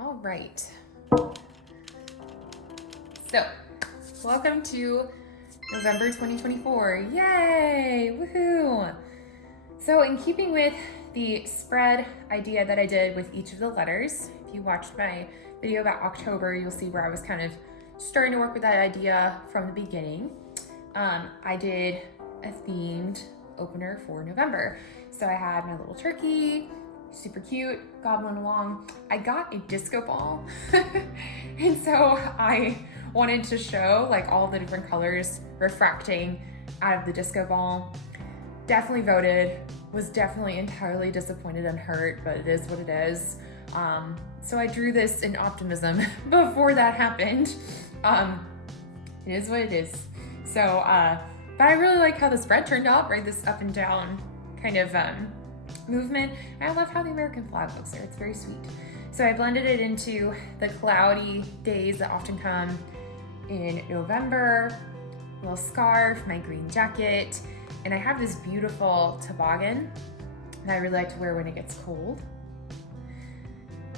All right. So, welcome to November 2024. Yay! Woohoo! So, in keeping with the spread idea that I did with each of the letters, if you watched my video about October, you'll see where I was kind of starting to work with that idea from the beginning. I did a themed opener for November. So I had my little turkey, super cute, gobbling along. I got a disco ball. And so I wanted to show like all the different colors refracting out of the disco ball. Definitely voted, was definitely entirely disappointed and hurt, but it is what it is. So I drew this in optimism before that happened. It is what it is. So, but I really like how the spread turned out, right? This up and down kind of movement. And I love how the American flag looks there. It's very sweet. So I blended it into the cloudy days that often come in November. A little scarf, my green jacket, and I have this beautiful toboggan that I really like to wear when it gets cold.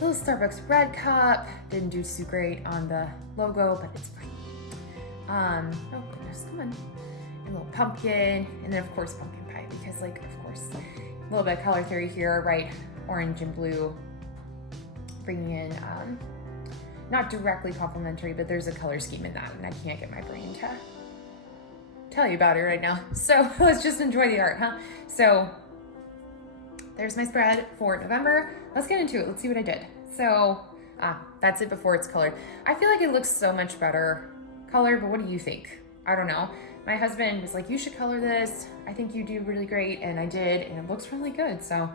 Little Starbucks red cup. Didn't do too great on the logo, but it's fine. Oh goodness, come on. A little pumpkin, and then of course pumpkin pie, because like, of course, a little bit of color theory here, right? Orange and blue, bringing in, not directly complementary, but there's a color scheme in that, and I can't get my brain to tell you about it right now. So let's just enjoy the art, huh? So there's my spread for November. Let's get into it. Let's see what I did. So that's it before it's colored. I feel like it looks so much better color, but what do you think? I don't know. My husband was like, you should color this. I think you do really great. And I did, and it looks really good. So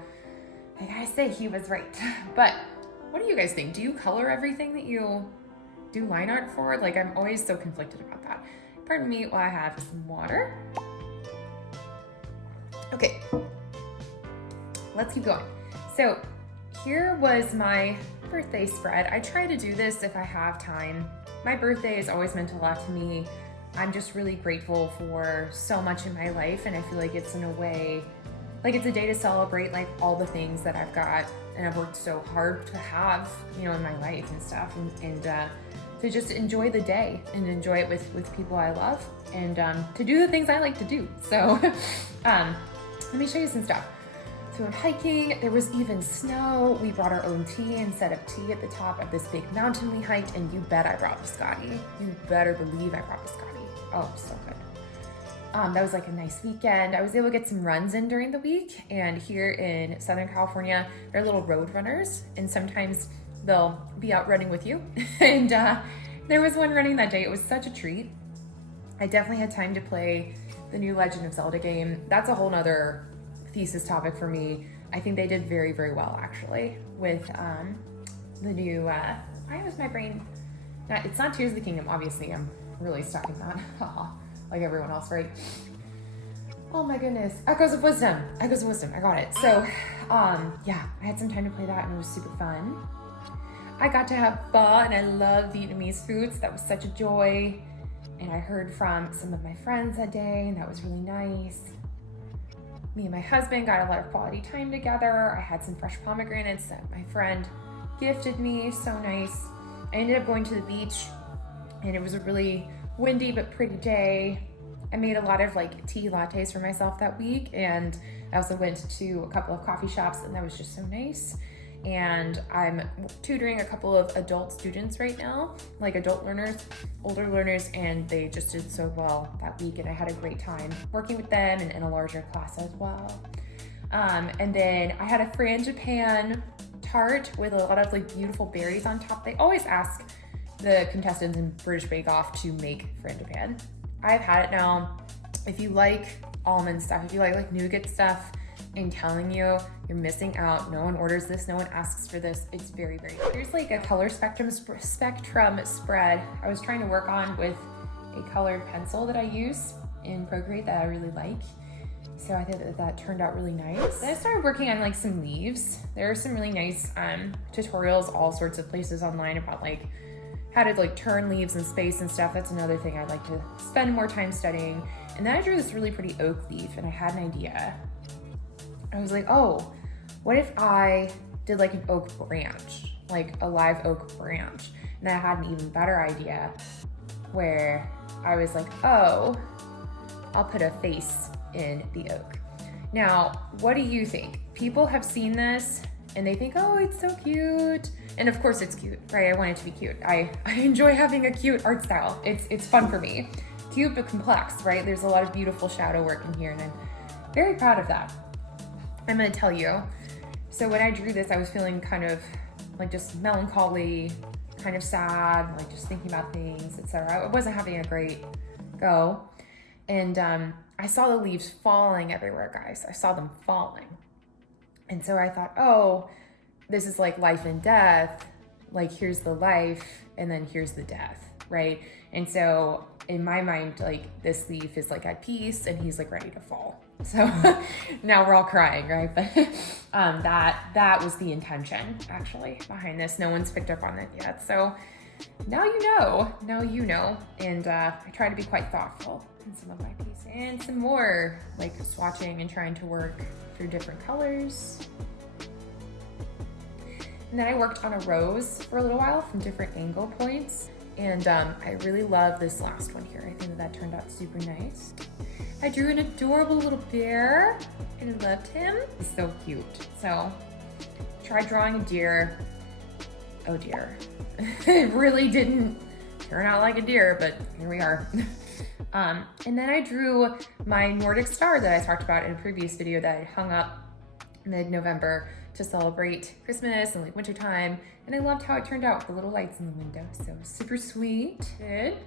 I gotta say he was right. But what do you guys think? Do you color everything that you do line art for? Like, I'm always so conflicted about that. Pardon me while I have some water. Okay, let's keep going. So here was my birthday spread. I try to do this if I have time. My birthday has always meant a lot to me. I'm just really grateful for so much in my life, and I feel like it's in a way, like it's a day to celebrate like all the things that I've got and I've worked so hard to have, you know, in my life and stuff, and to just enjoy the day and enjoy it with people I love, and to do the things I like to do. So let me show you some stuff. So we went hiking, there was even snow. We brought our own tea and set up tea at the top of this big mountain we hiked, and you bet I brought biscotti. You better believe I brought biscotti. Oh, so good. That was like a nice weekend. I was able to get some runs in during the week, and here in Southern California, there are little road runners, and sometimes they'll be out running with you. And there was one running that day. It was such a treat. I definitely had time to play the new Legend of Zelda game. That's a whole nother thesis topic for me. I think they did very, very well actually with the new, why was my brain, it's not Tears of the Kingdom, obviously. I'm really stuck in that, like everyone else, right? Oh my goodness, Echoes of Wisdom, I got it. So yeah, I had some time to play that, and it was super fun. I got to have pho, and I love Vietnamese foods. That was such a joy. And I heard from some of my friends that day, and that was really nice. Me and my husband got a lot of quality time together. I had some fresh pomegranates that my friend gifted me, so nice. I ended up going to the beach, and it was a really windy but pretty day. I made a lot of like tea lattes for myself that week, and I also went to a couple of coffee shops, and that was just so nice. And I'm tutoring a couple of adult students right now, like adult learners, older learners, and they just did so well that week, and I had a great time working with them and in a larger class as well. And then I had a frangipane tart with a lot of like beautiful berries on top. They always ask the contestants in British Bake Off to make frangipane. I've had it now. If you like almond stuff, if you like nougat stuff, I'm telling you, you're missing out. No one orders this, no one asks for this. It's very, very good. Here's like a color spectrum spread I was trying to work on with a colored pencil that I use in Procreate that I really like. So I think that turned out really nice. Then I started working on like some leaves. There are some really nice tutorials, all sorts of places online about like how to like turn leaves in space and stuff. That's another thing I'd like to spend more time studying. And then I drew this really pretty oak leaf, and I had an idea. I was like, oh, what if I did like an oak branch? like a live oak branch. And I had an even better idea where I was like, oh, I'll put a face in the oak. Now, what do you think? People have seen this and they think, oh, it's so cute. And of course it's cute, right? I want it to be cute. I enjoy having a cute art style. It's fun for me. Cute but complex, right? There's a lot of beautiful shadow work in here and I'm very proud of that. I'm gonna tell you. So when I drew this, I was feeling kind of like just melancholy, kind of sad, like just thinking about things, etc. I wasn't having a great go. And I saw the leaves falling everywhere, guys. I saw them falling. And so I thought, oh, this is like life and death. Like here's the life and then here's the death, right? And so in my mind, like this leaf is like at peace and he's like ready to fall. So now we're all crying, right? But that was the intention actually behind this. No one's picked up on that yet. So now you know. And I try to be quite thoughtful in some of my pieces and some more like swatching and trying to work through different colors. And then I worked on a rose for a little while from different angle points. And I really love this last one here. I think that turned out super nice. I drew an adorable little bear and I loved him. He's so cute. So tried drawing a deer. Oh dear. It really didn't turn out like a deer, but here we are. And then I drew my Nordic star that I talked about in a previous video that I hung up mid-November to celebrate Christmas and like wintertime. And I loved how it turned out with the little lights in the window. So super sweet. Good.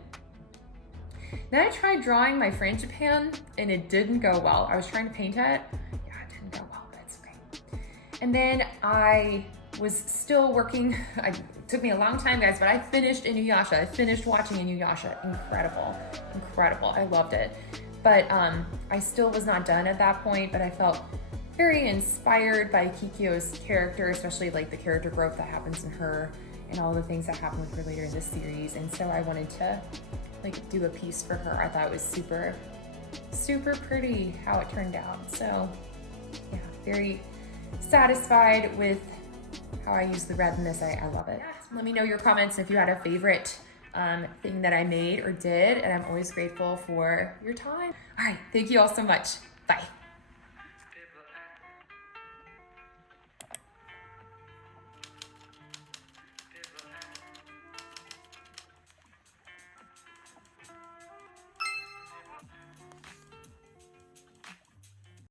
Then I tried drawing my frangipane and it didn't go well. I was trying to paint it. Yeah, it didn't go well, but it's okay. And then I was still working. It took me a long time, guys, but I finished Inuyasha. I finished watching Inuyasha. Incredible, incredible. I loved it. But I still was not done at that point, but I felt very inspired by Kikyo's character, especially like the character growth that happens in her and all the things that happen with her later in this series. And so I wanted to like do a piece for her. I thought it was super, super pretty how it turned out. So yeah, very satisfied with how I use the red in this. I love it. Let me know your comments if you had a favorite thing that I made or did, and I'm always grateful for your time. All right, thank you all so much. Bye.